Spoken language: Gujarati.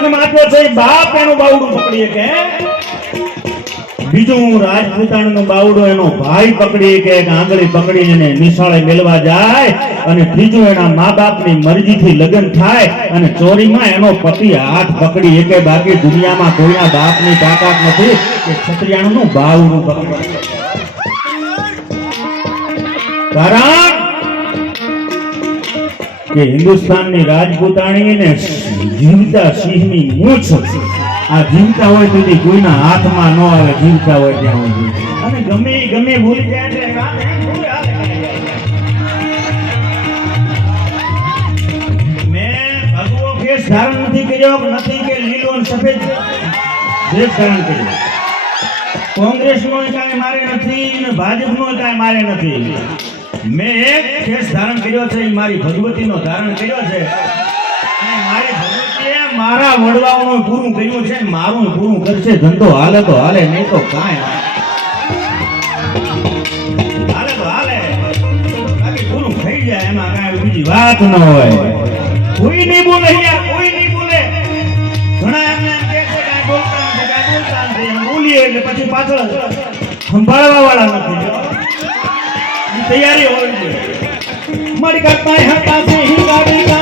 જન્મ આપ્યો છે બાપ, એનું બાવડું પકડીએ કે? બીજું રાજપૂતાણીનું બાવડું એનો ભાઈ પકડી કે આંગળી પકડી એને નિશાળે મેળવા જાય અને ત્રીજું એના મા બાપની મરજીથી લગ્ન થાય અને ચોરીમાં એનો પતિ હાથ પકડી. એકે બાકી દુનિયામાં કોઈના બાપની તાકાત નથી કે ક્ષત્રિયાણું બાવડું પકડી. કારણ કે હિન્દુસ્તાનની રાજપૂતાણી ને જીવતા સિંહની મૂછ આ જીવતા હોય તો કોઈના હાથમાં ન આવે, જીવતા હોય ત્યાં સુધી. અને ગમે ગમે ભૂલી જાય મેં ભગવો કેસ નથી કર્યો નથી કે લીલો સફેદ ડ્રેસ ધારણ કર્યો. કોંગ્રેસનો મારે નથી ને ભાજપનો કાંઈ મારે નથી. મેં એક કેસ ધારણ કર્યો છે એ મારી ભગવતીનો ધારણ કર્યો છે. મારી ભગવતીએ મારા વડવાઓનું પૂરું કર્યું છે મારું પૂરું કરશે, ધંધો હાલે તો હાલે, નહીં તો કાંઈ હાલે. તો હાલે. પૂરું થઈ જાય, એમાં કાંઈ બીજી વાત ન હોય. કોઈ નહીં બોલે યાર કોઈ નહીં બોલે. ઘણા એમને એમ કે છે કાંઈ બોલતા નથી કાંઈ બોલતા નથી બોલીએ એટલે પછી પાછળ સંભાળવા વાળા નથી. તૈયારી હોવી જોઈએ. મારી કરતા હતા સિંહ ગાડી